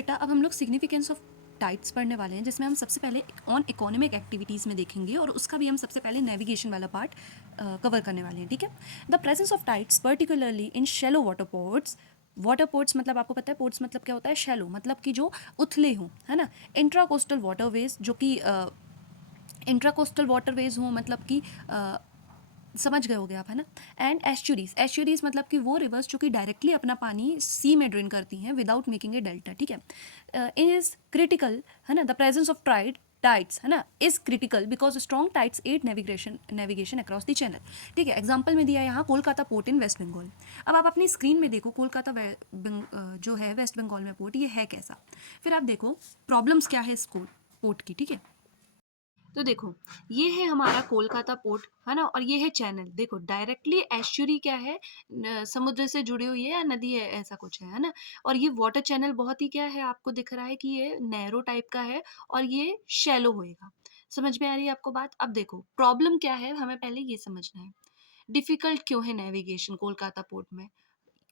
बेटा अब हम लोग सिग्निफिकेंस ऑफ टाइड्स पढ़ने वाले हैं, जिसमें हम सबसे पहले ऑन इकोनॉमिक एक्टिविटीज़ में देखेंगे और उसका भी हम सबसे पहले नेविगेशन वाला पार्ट कवर करने वाले हैं। ठीक है। The presence of tides particularly in shallow water ports मतलब आपको पता है पोर्ट्स मतलब क्या होता है, शैलो मतलब कि जो उथले हों, है ना। इंट्राकोस्टल वाटरवेज जो कि इंट्राकोस्टल वाटरवेज हों मतलब कि समझ गए होगे आप, है ना। एंड एस्चुरीज मतलब कि वो रिवर्स जो कि डायरेक्टली अपना पानी सी में ड्रेन करती हैं विदाउट मेकिंग ए डेल्टा। ठीक है। इज क्रिटिकल, है ना। द प्रेजेंस ऑफ टाइड्स, है ना, is critical because strong tides aid navigation across the channel. ठीक है। एग्जाम्पल में दिया यहाँ Kolkata port in West Bengal. अब आप अपनी स्क्रीन में देखो कोलकाता जो है वेस्ट बंगाल में पोर्ट, ये है कैसा। फिर आप देखो प्रॉब्लम्स क्या है इस पोर्ट की। ठीक है। तो देखो ये है हमारा कोलकाता पोर्ट, है ना, और ये है चैनल। देखो डायरेक्टली एस्चुरी क्या है, समुद्र से जुड़ी हुई है या नदी है, ऐसा कुछ है ना। और ये वाटर चैनल बहुत ही क्या है, आपको दिख रहा है कि ये नैरो टाइप का है और ये शैलो होएगा। समझ में आ रही है आपको बात। अब देखो प्रॉब्लम क्या है, हमें पहले ये समझना है। डिफिकल्ट क्यों है नेविगेशन कोलकाता पोर्ट में।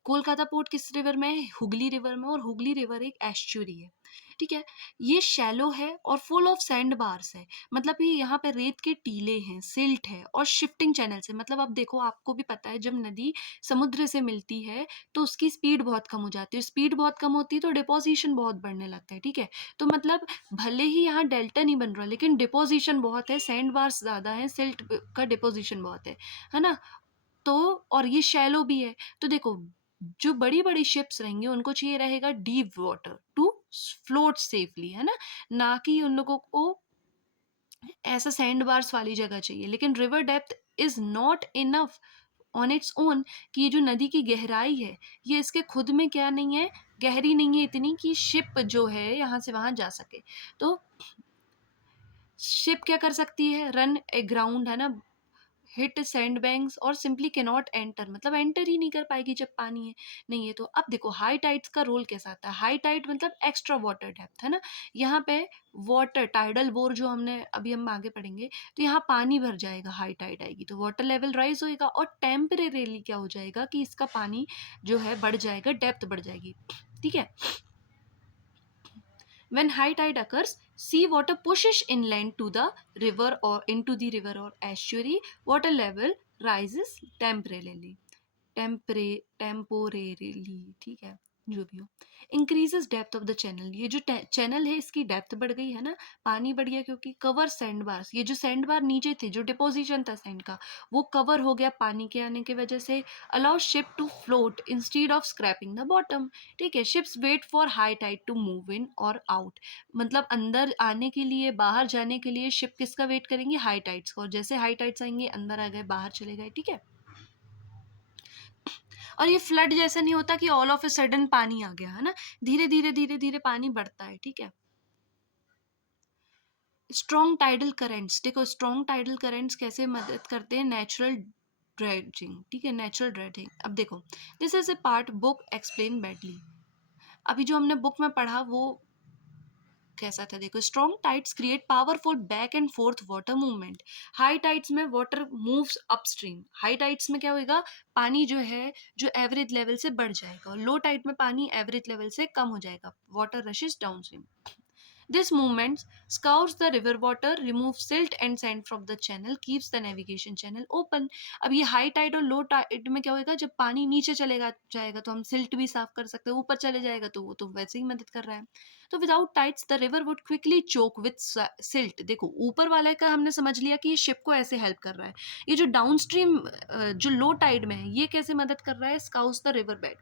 कोलकाता पोर्ट किस रिवर में है, हुगली रिवर में, और हुगली रिवर एक एस्चुरी है। ठीक है। ये शैलो है और फुल ऑफ सैंड बार्स है, मतलब कि यहाँ पे रेत के टीले हैं, सिल्ट है और शिफ्टिंग चैनल से। मतलब अब देखो आपको भी पता है जब नदी समुद्र से मिलती है तो उसकी स्पीड बहुत कम हो जाती है, स्पीड बहुत कम होती है तो डिपोजिशन बहुत बढ़ने लगता है। ठीक है। तो मतलब भले ही यहाँ डेल्टा नहीं बन रहा लेकिन डिपोजिशन बहुत है, सैंड बार्स ज्यादा है, सिल्ट का डिपोजिशन बहुत है ना। तो और ये शैलो भी है। तो देखो जो बड़ी बड़ी शिप्स रहेंगी उनको चाहिए रहेगा deep water to float safely, है ना कि उन लोगों को ऐसा सैंड बार्स वाली जगह चाहिए। लेकिन river depth is not enough on its own, कि ये जो नदी की गहराई है ये इसके खुद में क्या नहीं है, गहरी नहीं है इतनी कि शिप जो है यहाँ से वहां जा सके। तो शिप क्या कर सकती है, रन ए ग्राउंड, है ना, हिट सैंड बैंक्स और सिंपली कैन नॉट एंटर, मतलब एंटर ही नहीं कर पाएगी जब पानी है नहीं है तो। अब देखो हाई टाइड्स का रोल कैसा आता है। हाई टाइड मतलब एक्स्ट्रा वाटर डेप्थ, है ना। यहाँ पे वाटर टाइडल बोर जो हमने अभी हम आगे पढ़ेंगे, तो यहाँ पानी भर जाएगा, हाई टाइड आएगी तो वाटर लेवल राइज होएगा और टेम्परेरीली क्या हो जाएगा कि इसका पानी जो है बढ़ जाएगा, डेप्थ बढ़ जाएगी। ठीक है। When high tide occurs, sea water pushes inland to the river or into the river or estuary. Water level rises temporarily. टेम्पोरेरीली, ठीक है, जो भी हो। Increases depth of the channel, ये जो चैनल है इसकी डेप्थ बढ़ गई, है ना, पानी बढ़ गया क्योंकि कवर सैंड बार्स, ये जो सैंड बार नीचे थे जो डिपोजिशन था सैंड का वो कवर हो गया पानी के आने की वजह से। Allow ship to float instead of scraping the bottom. ठीक है। Ships wait for high tide to move in और आउट, मतलब अंदर आने के लिए बाहर जाने के लिए शिप किसका वेट करेंगे, हाई टाइड्स का, और जैसे हाई टाइड्स आएंगे अंदर आ गए बाहर चले गए। ठीक है। और ये फ्लड जैसा नहीं होता कि ऑल ऑफ ए सडन पानी आ गया, है ना, धीरे धीरे धीरे धीरे पानी बढ़ता है। ठीक है। स्ट्रॉन्ग टाइडल करेंट्स, देखो स्ट्रॉन्ग टाइडल करेंट्स कैसे मदद करते हैं, नेचुरल ड्रेजिंग। ठीक है, नेचुरल ड्रेजिंग। अब देखो this is a part book explain badly. अभी जो हमने बुक में पढ़ा वो कैसा था, देखो strong tides create powerful back and forth water movement. High tides में water moves upstream, high tides में क्या होगा, पानी जो है जो एवरेज लेवल से बढ़ जाएगा, और लो टाइड में पानी एवरेज लेवल से कम हो जाएगा, water rashes downstream. This movement scours the river water, removes silt and sand from the channel, keeps the navigation channel open. अब ये हाई टाइड और लो टाइड में क्या होगा, जब पानी नीचे चलेगा जाएगा तो हम सिल्ट भी साफ कर सकते हैं, ऊपर चले जाएगा तो वो तो वैसे ही मदद कर रहा है। तो without tides the river would quickly choke with silt. देखो ऊपर वाले का हमने समझ लिया कि ये शिप को ऐसे हेल्प कर रहा है, ये जो डाउनस्ट्रीम जो लो टाइड में है ये कैसे मदद कर रहा है, स्काउस द रिवर बेड,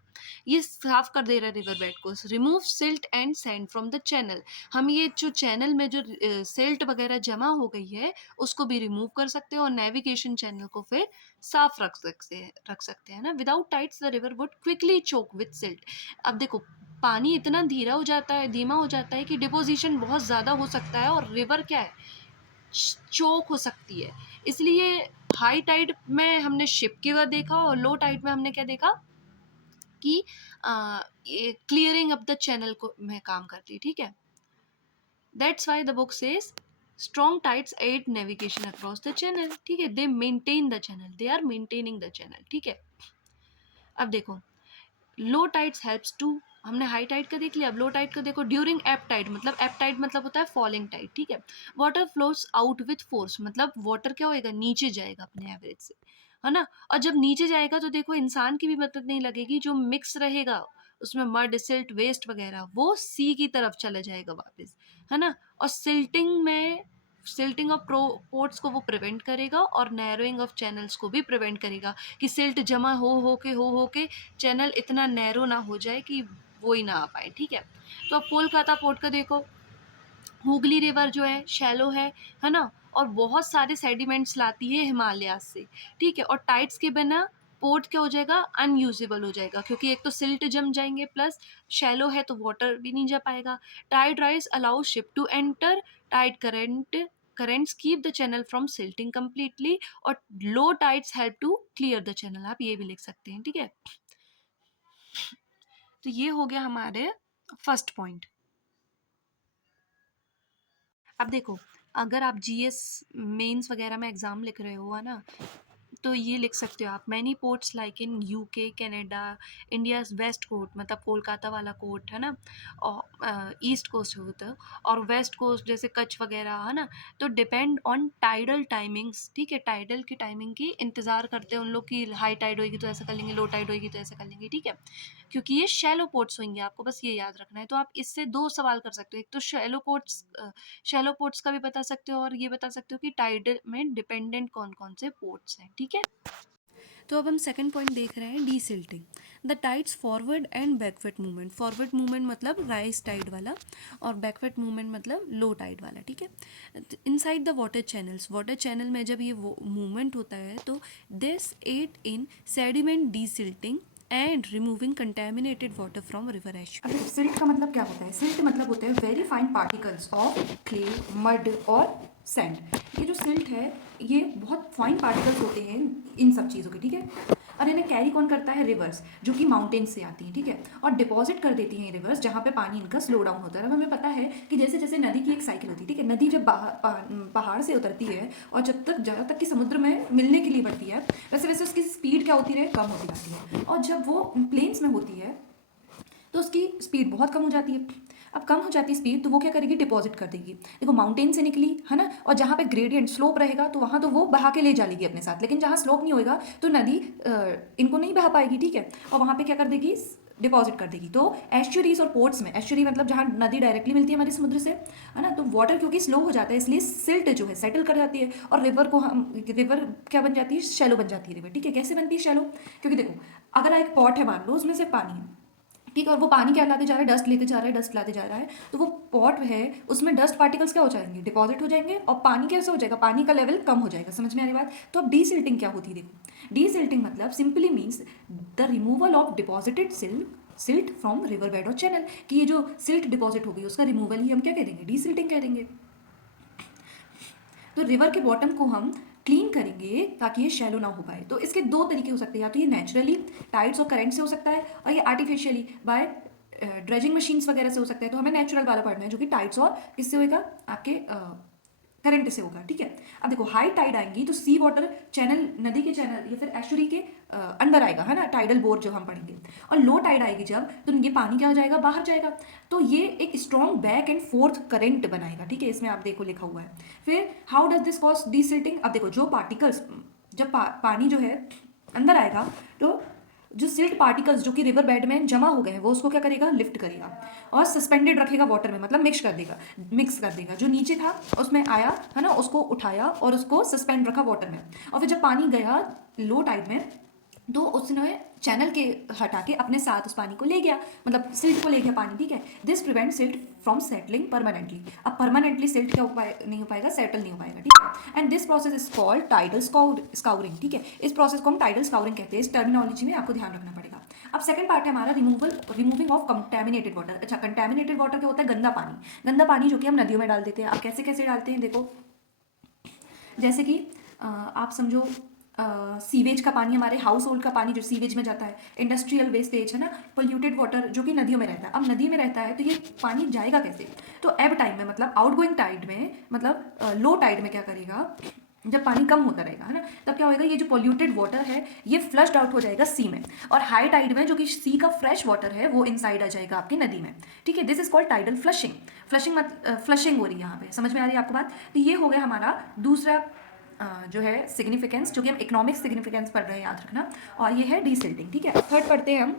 ये साफ कर दे रहा है रिवर बेड को। Remove silt and sand from the channel, हम ये जो चैनल में जो सिल्ट वगैरह जमा हो गई है उसको भी रिमूव कर सकते हैं और नेविगेशन चैनल को फिर साफ रख सकते हैं ना। Without tides the river would quickly choke with silt. अब देखो पानी इतना धीमा हो जाता है कि डिपोजिशन बहुत ज़्यादा हो सकता है और रिवर क्या है, चोक हो सकती है। इसलिए हाई टाइड में हमने शिप की वजह देखा और लो टाइड में हमने क्या देखा कि क्लियरिंग अप द चैनल को में काम करती है। ठीक है। That's why the book says strong tides aid navigation across the channel. ठीक है। They maintain the channel, they are maintaining the channel. ठीक है। अब देखो लो टाइड्स हेल्प्स टू हमने हाई टाइड का देख लिया, अब लो टाइड का देखो। ड्यूरिंग एप टाइड मतलब होता है फॉलिंग टाइड, ठीक है। Water flows out with force, मतलब वाटर क्या होएगा, नीचे जाएगा अपने एवरेज से, है ना। और जब नीचे जाएगा तो देखो इंसान की भी मदद नहीं लगेगी, जो मिक्स रहेगा उसमें मड सिल्ट वेस्ट वगैरह वो सी की तरफ चला जाएगा वापस, है ना। और सिल्टिंग ऑफ पोर्ट्स को वो प्रिवेंट करेगा और नैरोइंग ऑफ चैनल्स को भी प्रिवेंट करेगा, कि सिल्ट जमा हो के चैनल इतना नैरो ना हो जाए कि वो ही ना आ पाए, ठीक है। तो अब कोलकाता पोर्ट का देखो, हुगली रिवर जो है शैलो है ना, और बहुत सारे सेडिमेंट्स लाती है हिमालय से, ठीक है। और टाइड्स के बिना पोर्ट क्या हो जाएगा, अनयूजेबल हो जाएगा, क्योंकि एक तो सिल्ट जम जाएंगे, प्लस शैलो है तो वाटर भी नहीं जा पाएगा। Tide rise allow ship to enter, tide currents keep the channel from silting completely, और low tides help to clear the channel, आप ये भी लिख सकते हैं, ठीक है। तो ये हो गया हमारे फर्स्ट पॉइंट। अब देखो, अगर आप जीएस मेंस वगैरह में एग्जाम लिख रहे हो, है ना, तो ये लिख सकते हो आप, many ports like in UK Canada, India's west coast, मतलब कोलकाता वाला कोस्ट, है ना, और ईस्ट कोस्ट होता है, और वेस्ट कोस्ट जैसे कच्छ वगैरह, है ना, तो डिपेंड ऑन टाइडल टाइमिंग्स, ठीक है। टाइडल की टाइमिंग की इंतजार करते हैं उन लोग की, हाई टाइड होगी तो ऐसा कर लेंगे, लो टाइड होगी तो ऐसा कर लेंगे, ठीक है, क्योंकि ये शैलो पोर्ट्स होंगे, आपको बस ये याद रखना है। तो आप इससे दो सवाल कर सकते हो, एक तो शैलो पोर्ट्स का भी बता सकते हो, और ये बता सकते हो कि टाइड में डिपेंडेंट कौन कौन से पोर्ट्स हैं, ठीक है। तो अब हम सेकंड पॉइंट देख रहे हैं, D silting. The tides forward and backward movement, forward movement मतलब राइज टाइड वाला, और बैकवर्ड मूवमेंट मतलब लो टाइड वाला, ठीक है। इनसाइड द वाटर चैनल में जब ये मूवमेंट होता है तो this aid in sediment desilting and removing contaminated water from river ash. अब सिल्ट का मतलब क्या होता है? सिल्ट मतलब होता है very fine particles of clay, mud और सैंड। ये जो सिल्ट है ये बहुत फाइन पार्टिकल्स होते हैं इन सब चीज़ों के, ठीक है। और इन्हें कैरी कौन करता है? रिवर्स, जो कि माउंटेन से आती हैं, ठीक है, और डिपॉजिट कर देती हैं रिवर्स, जहाँ पे पानी इनका स्लो डाउन होता है। अब हमें पता है कि जैसे जैसे नदी की एक साइकिल होती है, ठीक है, नदी जब पहाड़ से उतरती है और जब तक ज़्यादा तक कि समुद्र में मिलने के लिए बढ़ती है, वैसे वैसे उसकी स्पीड क्या होती है? कम होती जाती है। और जब वो प्लेन्स में होती है तो उसकी स्पीड बहुत कम हो जाती है। अब कम हो जाती है स्पीड तो वो क्या करेगी? डिपॉजिट कर देगी। देखो माउंटेन से निकली, है ना, और जहाँ पे ग्रेडियंट स्लोप रहेगा तो वहाँ तो वो बहा के ले जा लेगी अपने साथ, लेकिन जहाँ स्लोप नहीं होएगा तो नदी इनको नहीं बहा पाएगी, ठीक है, और वहाँ पे क्या कर देगी? डिपॉजिट कर देगी। तो एस्चुरीज और पोर्ट्स में, एस्चुरी मतलब जहाँ नदी डायरेक्टली मिलती है हमारे समुद्र से, है ना, तो वाटर क्योंकि स्लो हो जाता है इसलिए सिल्ट जो है सेटल कर जाती है, और रिवर क्या बन जाती है? शैलो बन जाती है रिवर, ठीक है। कैसे बनती है शैलो? क्योंकि देखो अगर एक पॉट है, मान लो उसमें से पानी है, ठीक है, और वो पानी क्या लाते जा रहा है? डस्ट लेते जा रहा है, डस्ट लाते जा रहा है, तो वो पॉट है उसमें डस्ट पार्टिकल्स क्या हो जाएंगे? डिपॉजिट हो जाएंगे, और पानी कैसे हो जाएगा? पानी का लेवल कम हो जाएगा। समझ में आ रही बात? तो अब डीसिल्टिंग क्या होती है? देखो डीसिल्टिंग मतलब simply means the removal of deposited silt from river bed और चैनल, कि ये जो सिल्ट डिपॉजिट हो गई उसका रिमूवल ही हम क्या कह देंगे? डीसिल्टिंग कह देंगे। तो रिवर के बॉटम को हम क्लीन करेंगे ताकि ये शैलो ना हो पाए। तो इसके दो तरीके हो सकते हैं, या तो ये नेचुरली टाइड्स और करंट से हो सकता है, और ये आर्टिफिशियली बाय ड्रेजिंग मशीन्स वगैरह से हो सकता है। तो हमें नेचुरल वाला पढ़ना है जो कि टाइड्स और किससे होएगा? आपके करंट से होगा, ठीक है। अब देखो हाई टाइड आएंगी तो सी वाटर चैनल, नदी के चैनल या फिर एस्चुरी के अंदर आएगा, है ना, टाइडल बोर्ड जो हम पढ़ेंगे। और लो टाइड आएगी जब, तो ये पानी क्या हो जाएगा? बाहर जाएगा। तो ये एक strong back and fourth current बनाएगा, ठीक है, इसमें आप देखो लिखा हुआ है। फिर how does this cause desilting? अब देखो जो पार्टिकल्स, जब पानी जो है अंदर आएगा तो जो सिल्ट पार्टिकल्स जो कि रिवर बेड में जमा हो गए हैं वो उसको क्या करेगा? लिफ्ट करेगा और सस्पेंडेड रखेगा वाटर में, मतलब मिक्स कर देगा। जो नीचे था उसमें आया, है ना, उसको उठाया और उसको सस्पेंड रखा वाटर में। और फिर जब पानी गया लो टाइड में तो उसने चैनल के हटा के अपने साथ उस पानी को ले गया, मतलब सिल्ट को ले गया पानी, ठीक है। This prevent silt from settling permanently. अब परमानेंटली सिल्ट क्या नहीं हो पाएगा? सेटल नहीं हो पाएगा, ठीक है। And this process is called tidal scouring, ठीक है। इस प्रोसेस को हम टाइडल स्काउरिंग कहते हैं। इस टर्मिनोलॉजी में आपको ध्यान रखना पड़ेगा। अब सेकंड पार्ट है हमारा रिमूविंग ऑफ कंटेमिनेटेड वाटर। अच्छा, कंटेमिनेटेड वाटर क्या होता है? गंदा पानी। गंदा पानी जो कि हम नदियों में डाल देते हैं। अब कैसे कैसे डालते हैं? देखो जैसे कि आप समझो सीवेज का पानी, हमारे हाउस होल्ड का पानी जो सीवेज में जाता है, इंडस्ट्रियल वेस्टेज, है ना, पोल्यूटेड वाटर जो कि नदियों में रहता है। अब नदी में रहता है तो ये पानी जाएगा कैसे? तो एब टाइम में, मतलब आउटगोइंग टाइड में, मतलब लो टाइड में क्या करेगा? जब पानी कम होता रहेगा, है ना, तब क्या होएगा, ये जो पॉल्यूटेड वाटर है ये फ्लश्ड आउट हो जाएगा सी में, और हाई टाइड में जो कि सी का फ्रेश वाटर है वो इनसाइड आ जाएगा आपकी नदी में, ठीक है। This is called tidal flushing. Flushing हो रही है यहाँ पे, समझ में आ रही है आपको बात। तो ये हो गया हमारा दूसरा जो है सिग्निफिकेंस, जो कि हम इकोनॉमिक सिग्निफिकेंस पढ़ रहे हैं, याद रखना, और ये है डीसिल्टिंग, ठीक है। थर्ड पढ़ते हैं हम।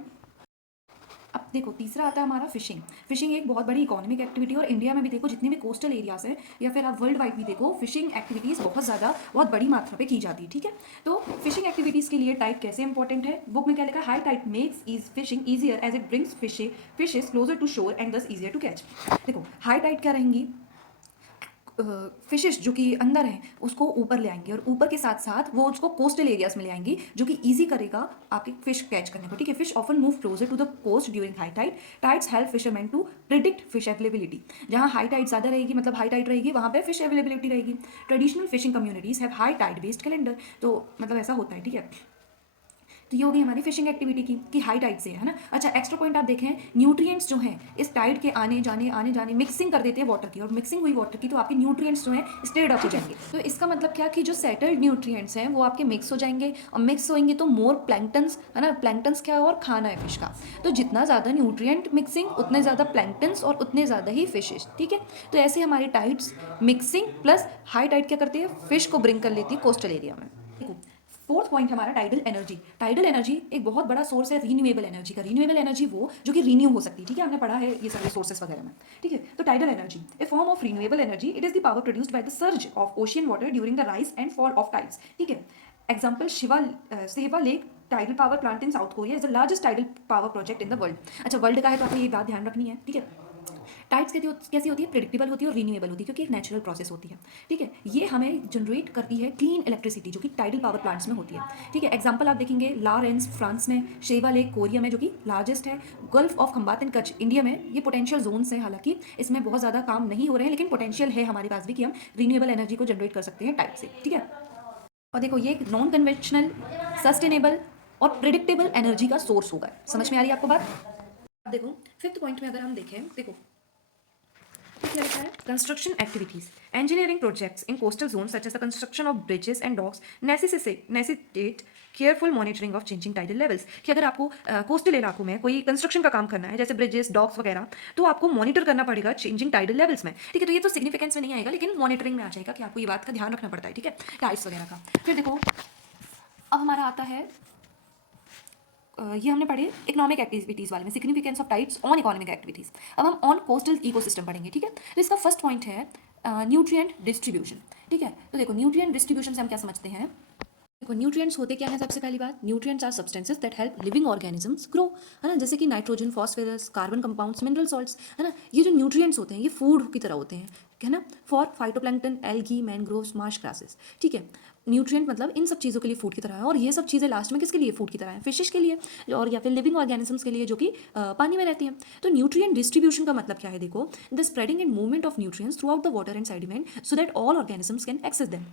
अब देखो तीसरा आता है हमारा फिशिंग। फिशिंग एक बहुत बड़ी इकोनॉमिक एक्टिविटी, और इंडिया में भी देखो जितने भी कोस्टल एरियाज हैं या फिर आप वर्ल्ड वाइड भी देखो, फिशिंग एक्टिविटीज़ बहुत बड़ी मात्रा पे की जाती है, ठीक है। तो फिशिंग एक्टिविटीज़ के लिए टाइड कैसे इंपॉर्टेंट है, बुक में क्या लिखा है, high tide makes is fishing easier as it brings fishes closer to shore and thus easier to catch. देखो हाई टाइड क्या रहेंगी, फिशेस जो कि अंदर हैं उसको ऊपर ले आएंगे, और ऊपर के साथ साथ वो उसको कोस्टल एरियाज में ले आएंगी, जो कि ईजी करेगा आपके फिश कैच करने को, ठीक है। Fish often move closer to the coast during high tide. Tides help fisherman to predict fish availability. जहाँ हाई टाइड ज़्यादा रहेगी, मतलब हाई टाइड रहेगी, वहाँ पे फिश अवेलेबिलिटी रहेगी। Traditional fishing communities have high tide based calendar, तो मतलब ऐसा होता है, ठीक है। तो ये होगी हमारी फिशिंग एक्टिविटी की हाई टाइड से, है ना। अच्छा, एक्स्ट्रा पॉइंट आप देखें, न्यूट्रिएंट्स जो हैं इस टाइड के आने जाने मिक्सिंग कर देते हैं वाटर की, और मिक्सिंग हुई वाटर की तो आपके न्यूट्रिएंट्स जो हैं स्टेड अप हो जाएंगे। तो इसका मतलब क्या कि जो सेटल्ड न्यूट्रिएंट्स हैं वो आपके मिक्स हो जाएंगे, और मिक्स होंगे तो मोर प्लैंक्टन्स, है ना। प्लैंक्टन्स क्या है, और खाना है फिश का, तो जितना ज़्यादा न्यूट्रिएंट मिक्सिंग उतने ज़्यादा प्लैंक्टन्स और उतने ज़्यादा ही फिशेज, ठीक है। तो ऐसे हमारी tides mixing plus high tide क्या करती है, फिश को ब्रिंग कर लेती है कोस्टल एरिया में। देखो फोर्थ पॉइंट हमारा टाइडल एनर्जी। टाइडल एनर्जी एक बहुत बड़ा सोर्स है रीन्यूएबल एनर्जी का। रीन्यूएबल एनर्जी वो जो कि रीन्यू हो सकती है, ठीक है, हमने पढ़ा है ये सारे सोर्सेस वगैरह में, ठीक है। तो tidal energy A form of renewable energy, it is the power produced by the surge of ocean water during the rise and fall of tides, ठीक है। एग्जाम्पल सेवा lake tidal power plant in south Korea is the largest tidal power project in the world. अच्छा, world का है तो आपको ये बात ध्यान रखनी है, ठीक है। टाइड्स कैसी होती है, प्रिडिक्टेबल होती है और रीन्यूएबल होती है, क्योंकि एक नेचुरल प्रोसेस होती है, ठीक है। ये हमें जनरेट करती है क्लीन इलेक्ट्रिसिटी, जो कि टाइडल पावर प्लांट्स में होती है, ठीक है। एग्जांपल आप देखेंगे, लॉरेंस फ्रांस में, शेवा लेक कोरिया में जो कि लार्जेस्ट है, gulf of Khambhat and Kutch India में। ये पोटेंशियल जोन्स हैं, हालांकि इसमें बहुत ज़्यादा काम नहीं हो रहे हैं, लेकिन पोटेंशियल है हमारे पास भी कि हम रीन्यूएबल एनर्जी को जनरेट कर सकते हैं टाइड से, ठीक है। और देखो ये एक नॉन कन्वेंशनल, सस्टेनेबल और प्रिडिक्टेबल एनर्जी का सोर्स होगा। समझ में आ रही है आपको बात। अब देखो फिफ्थ पॉइंट में अगर हम देखें, देखो क्या लिखा है, construction activities engineering projects in coastal zones such as the construction of bridges and docks necessitate careful monitoring of changing tidal levels. कि अगर आपको कोस्टल इलाकों में कोई कंस्ट्रक्शन का काम करना है, जैसे ब्रिजेस, डॉक्स वगैरह, तो आपको मॉनिटर करना पड़ेगा चेंजिंग टाइडल लेवल्स में, ठीक है। तो ये तो सिग्निफिकेंस में नहीं आएगा, लेकिन मॉनिटरिंग में आ जाएगा कि आपको ये बात का ध्यान रखना पड़ता है, ठीक है, टाइड्स वगैरह का। फिर देखो अब हमारा आता है, ये हमने पढ़े इकोनॉमिक एक्टिविटीज़ वाले में, significance of tides on economic activities. अब हम ऑन कोस्टल इकोसिस्टम पढ़ेंगे, ठीक है। तो इसका फर्स्ट पॉइंट है न्यूट्रिएंट डिस्ट्रीब्यूशन, ठीक है। तो देखो न्यूट्रिएंट डिस्ट्रीब्यूशन से हम क्या समझते हैं, देखो न्यूट्रिएंट्स होते क्या है, सबसे पहली बात, nutrients are substances that help living organisms grow, है ना, जैसे कि nitrogen, phosphorus, carbon compounds, mineral salts, है ना। ये जो न्यूट्रिएंट्स होते हैं ये फूड की तरह होते हैं, है ना, for phytoplankton, algae, mangroves, Marsh grasses, ठीक है। न्यूट्रिएंट मतलब इन सब चीज़ों के लिए फूड की तरह है, और ये सब चीज़ें लास्ट में किसके लिए फूड की तरह है, फिशेस के लिए, और या फिर लिविंग ऑर्गेनिजम्स के लिए जो कि पानी में रहती हैं। तो न्यूट्रिएंट डिस्ट्रीब्यूशन का मतलब क्या है, देखो, the spreading and movement of nutrients throughout the water and sediment so that all organisms can access them,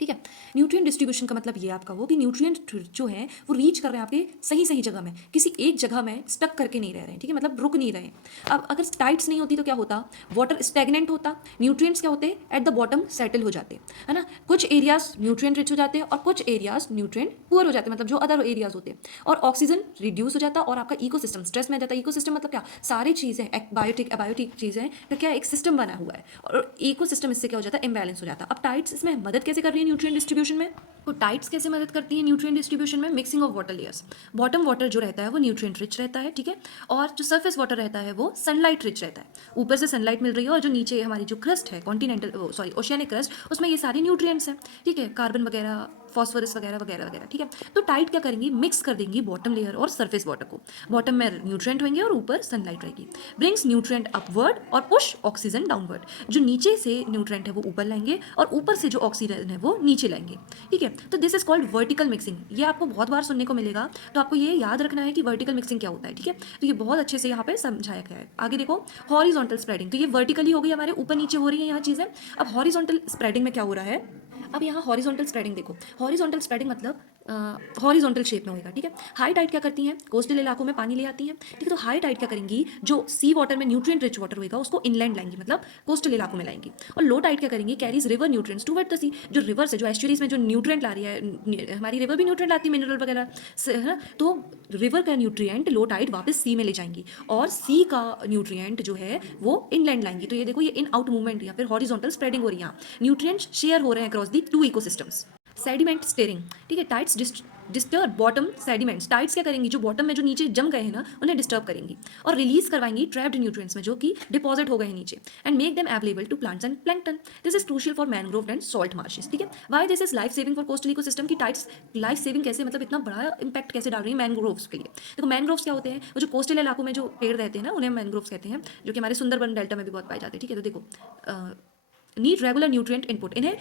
ठीक है। न्यूट्रिएंट डिस्ट्रीब्यूशन का मतलब ये आपका वो कि न्यूट्रिएंट जो है वो रीच कर रहे हैं आपके सही सही जगह में, किसी एक जगह में स्टक करके नहीं रह रहे हैं, ठीक है, मतलब रुक नहीं रहे हैं। अब अगर टाइड्स नहीं होती तो क्या होता, वाटर स्टैगनेंट होता, न्यूट्रिएंट्स क्या होते, एट द बॉटम सेटल हो जाते, है ना। कुछ एरियाज न्यूट्रिएंट रिच हो जाते हैं और कुछ एरियाज न्यूट्रिएंट पुअर हो जाते हैं, मतलब जो अदर एरियाज होते हैं, और ऑक्सीजन रिड्यूस हो जाता है, और आपका इकोसिस्टम स्ट्रेस में आ जाता है। इकोसिस्टम मतलब क्या, सारी चीज़ें बायोटिक एबायोटिक चीज़ें, फिर क्या एक सिस्टम बना हुआ है, और इकोसिस्टम इससे क्या हो जाता है, इम्बैलेंस हो जाता है। अब टाइड्स इसमें मदद कैसे कर रही है न्यूट्रिएंट डिस्ट्रीब्यूशन में, तो टाइड्स कैसे मदद करती है न्यूट्रिएंट डिस्ट्रीब्यूशन में, mixing of water layers. Bottom water जो रहता है वो न्यूट्रिएंट रिच रहता है, ठीक है, और जो सरफेस वाटर रहता है वो सनलाइट रिच रहता है, ऊपर से सनलाइट मिल रही है, और जो नीचे हमारी जो क्रस्ट है कॉन्टिनेंटल सॉरी ओशियानिक क्रस्ट, उसमें ये सारे न्यूट्रिएंट्स हैं, ठीक है, कार्बन वगैरह, फॉस्फोरस वगैरह वगैरह वगैरह, ठीक है। तो टाइड क्या करेंगी, मिक्स कर देंगी बॉटम लेयर और सरफेस वाटर को, बॉटम में न्यूट्रिएंट होंगे और ऊपर सनलाइट रहेगी, ब्रिंग्स न्यूट्रिएंट अपवर्ड और पुश ऑक्सीजन डाउनवर्ड। जो नीचे से न्यूट्रिएंट है वो ऊपर लाएंगे, और ऊपर से जो ऑक्सीजन है वो नीचे लाएंगे, ठीक है। तो this is called vertical mixing. ये आपको बहुत बार सुनने को मिलेगा, तो आपको ये याद रखना है कि वर्टिकल मिक्सिंग क्या होता है, ठीक है। तो ये बहुत अच्छे से यहाँ पे समझाया गया है। आगे देखो हॉरिजॉन्टल स्प्रेडिंग, तो ये वर्टिकली हो गई, हमारे ऊपर नीचे हो रही है यहाँ चीज़ें। अब हॉरिजॉन्टल स्प्रेडिंग में क्या हो रहा है, अब यहाँ हॉरिजॉन्टल स्प्रेडिंग देखो, हॉरिजॉन्टल स्प्रेडिंग मतलब हॉरिजॉन्टल शेप में होएगा, ठीक है। हाई टाइड क्या करती हैं, कोस्टल इलाकों में पानी ले आती हैं, ठीक है। तो हाई टाइड क्या करेंगी, जो सी वाटर में न्यूट्रिएंट रिच वाटर होएगा उसको इनलैंड लाएंगी, मतलब कोस्टल इलाकों में लाएंगी। और लो टाइड क्या करेंगी, carries river nutrients toward the sea, जो रिवर से, जो एस्चुरीज में जो न्यूट्रिएंट ला रही है, हमारी रिवर भी न्यूट्रिएंट लाती है मिनरल वगैरह है ना, तो रिवर का न्यूट्रिएंट लो टाइड वापस सी में ले जाएंगी और सी का न्यूट्रिएंट जो है वो इनलैंड लाएंगी। तो ये देखो, ये इन आउट मूवमेंट या फिर हॉरिजॉन्टल स्प्रेडिंग हो रही है यहाँ, न्यूट्रिएंट्स शेयर हो रहे हैं across the two ecosystems. Sediment stirring, ठीक है। Tides disturb bottom sediments, tides क्या करेंगी, जो बॉटम में जो नीचे जम गए हैं ना उन्हें डिस्टर्ब करेंगी और रिलीज करवाएंगी ट्रैप्ड न्यूट्रिएंट्स में जो कि डिपॉजिट हो गए हैं नीचे, and make them available to plants and plankton. This is crucial for mangrove and salt marshes, ठीक है। Why this is life saving for coastal ecosystem की टाइड्स लाइफ सेविंग कैसे, मतलब इतना बड़ा इंपैक्ट कैसे डाल रही है मैनग्रोव्स के लिए। देखो मैनग्रोव्स क्या होते हैं, वो जो कोस्टल इलाकों में जो पेड़ रहते हैं ना उन्हें मैनग्रोव्स कहते हैं, जो कि हमारे सुंदरबन डेल्टा में भी बहुत पाए जाते हैं, ठीक है। तो देखो नीड रेगुलर न्यूट्रिएंट इनपुट, इन्हें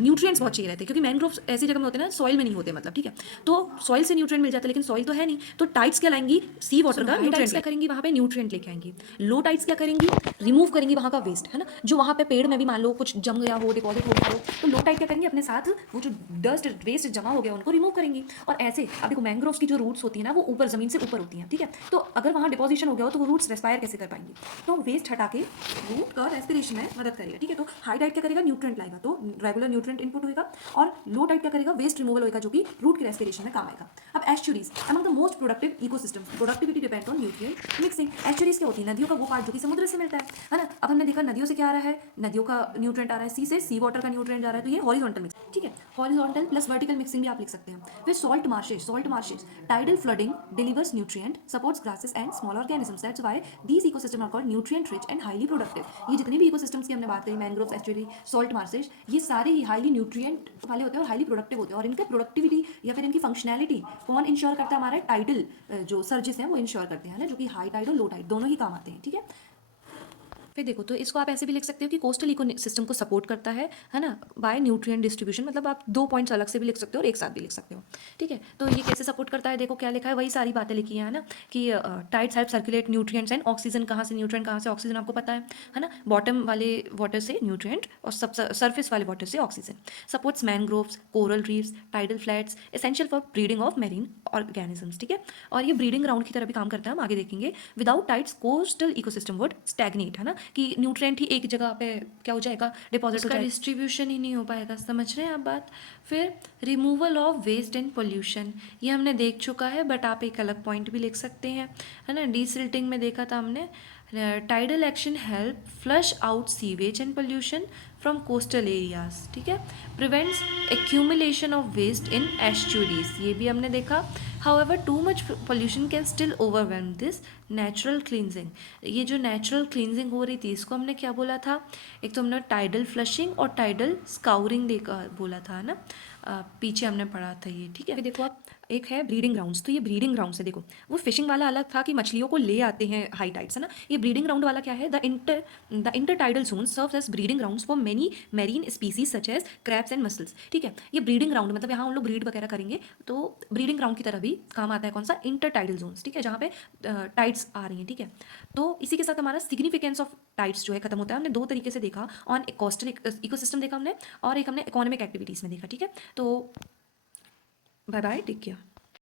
न्यूट्रिएंट्स बहुत चाहिए रहते हैं क्योंकि मैनग्रोव्स ऐसी जगह में होते हैं ना सॉइल में नहीं होते, मतलब ठीक है। तो सॉइल से न्यूट्रिएंट मिल जाता है लेकिन सॉइल तो है नहीं, तो टाइड्स क्या लाएंगी, सी वाटर का न्यूट्रिएंट क्या करेंगी, वहाँ पे न्यूट्रिएंट लेके आएंगी। लो टाइड्स क्या करेंगी, रिमूव करेंगी वहाँ का वेस्ट, है ना, जो वहाँ पे पेड़ में भी मान लो कुछ जम गया हो, डिपॉजिट हो गया हो, तो लो टाइड क्या करेंगी, अपने साथ वो जो डस्ट वेस्ट जमा हो गया उनको रिमूव करेंगी। और ऐसे अब देखो मैंग्रोव्स की जो रूट्स होती है ना वो ऊपर जमीन से ऊपर होती हैं, ठीक है। तो अगर वहाँ डिपोजिशन हो गया हो तो वो रूट्स रेस्पायर कैसे कर पाएंगी, तो वेस्ट हटा के रूट का रेस्पिरेशन में मदद करेगा, ठीक है। तो हाई टाइड क्या करेगा, न्यूट्रिएंट लाएगा, तो रेगुलर न्यूट्रिएंट इनपुट होगा। और लो टाइड क्या करेगा, वेस्ट रिमूवल होगा जो कि रूट की रेस्पिरेशन में काम आएगा। अब estuaries among the most productive ecosystem, productivity depend on nutrient mixing. Estuaries क्या होती है, नदियों का वो पार्ट जो कि समुद्र से मिलता है ना। अब हमने देखा नदियों से क्या आ रहा है, नदियों का न्यूट्रिएंट आ रहा है सी से, सी वाटर का न्यूट्रिएंट जा रहा है, तो ये हॉरिजॉन्टल मिक्स, ठीक है। हॉरिजॉन्टल प्लस वर्टिकल मिक्सिंग भी आप लिख सकते हैं। फिर salt marshes tidal flooding delivers nutrient, supports grasses and small organisms, that's why these ecosystem are called nutrient rich and highly productive. ये जितने भी इकोसिस्टम्स की हमने बात करी, मैंग्रोव्स, एस्चुरी, सॉल्ट मार्शेस, ये सारे ही हाईली न्यूट्रिएंट वाले होते हैं और हाईली प्रोडक्टिव होते हैं। और इनका प्रोडक्टिविटी या फिर इनकी फंक्शनैलिटी कौन इंश्योर करता है, हमारा टाइडल जो सर्जिस हैं वो इंश्योर करते हैं ना, जो कि हाई टाइड और लो टाइड दोनों ही काम आते हैं, ठीक है। फिर देखो, तो इसको आप ऐसे भी लिख सकते हो कि कोस्टल इको सिस्टम को सपोर्ट करता है ना, बाय न्यूट्रिएंट डिस्ट्रीब्यूशन, मतलब आप 2 पॉइंट्स अलग से भी लिख सकते हो और एक साथ भी लिख सकते हो, ठीक है। तो ये कैसे सपोर्ट करता है, देखो क्या लिखा है, वही सारी बातें लिखी है ना, कि tides help circulate nutrients and oxygen, कहाँ से न्यूट्रिएंट कहाँ से ऑक्सीजन आपको पता है ना, बॉटम वाले वाटर से न्यूट्रिएंट और सब सरफेस वाले वाटर से oxygen. Supports mangroves, coral reefs, tidal flats, essential for breeding of marine organisms, ठीक है। और ये ब्रीडिंग ग्राउंड की तरह भी काम करता है, हम आगे देखेंगे। Without tides coastal ecosystem would stagnate, है ना, कि न्यूट्रिएंट ही एक जगह पे क्या हो जाएगा, डिपॉजिट हो जाएगा, डिस्ट्रीब्यूशन ही नहीं हो पाएगा, समझ रहे हैं आप बात। फिर removal of waste and pollution, ये हमने देख चुका है बट आप एक अलग पॉइंट भी लिख सकते हैं, है ना। डीसिल्टिंग में देखा था हमने, tidal action help flush out sewage and pollution from coastal areas, ठीक है। Prevents accumulation of waste in estuaries, ये भी हमने देखा। However, too much pollution can still overwhelm this natural cleansing. ये जो natural cleansing हो रही थी इसको हमने क्या बोला था, एक तो हमने टाइडल फ्लशिंग और टाइडल स्काउरिंग देखा बोला था ना, पीछे हमने पढ़ा था ये, ठीक है। फिर देखो आप, एक है ब्रीडिंग ग्राउंड्स, तो ये ब्रीडिंग ग्राउंड है, देखो वो फिशिंग वाला अलग था कि मछलियों को ले आते हैं हाई टाइड्स, है ना। ये ब्रीडिंग ग्राउंड वाला क्या है, the intertidal zone serves as breeding grounds for many marine species such as crabs and mussels, ठीक है। ये ब्रीडिंग ग्राउंड मतलब यहाँ हम लोग ब्रीड वगैरह करेंगे, तो ब्रीडिंग ग्राउंड की तरह भी काम आता है कौन सा, इंटरटाइडल जोन्स, ठीक है, जहाँ पे टाइड्स आ रही हैं, ठीक है। तो इसी के साथ हमारा सिग्निफिकेंस ऑफ टाइड्स जो है खत्म होता है। हमने 2 तरीके से देखा, ऑन कोस्टल इकोसिस्टम देखा हमने और एक हमने इकोनॉमिक एक्टिविटीज़ में देखा, ठीक है। तो बाय बाय, टेक केयर।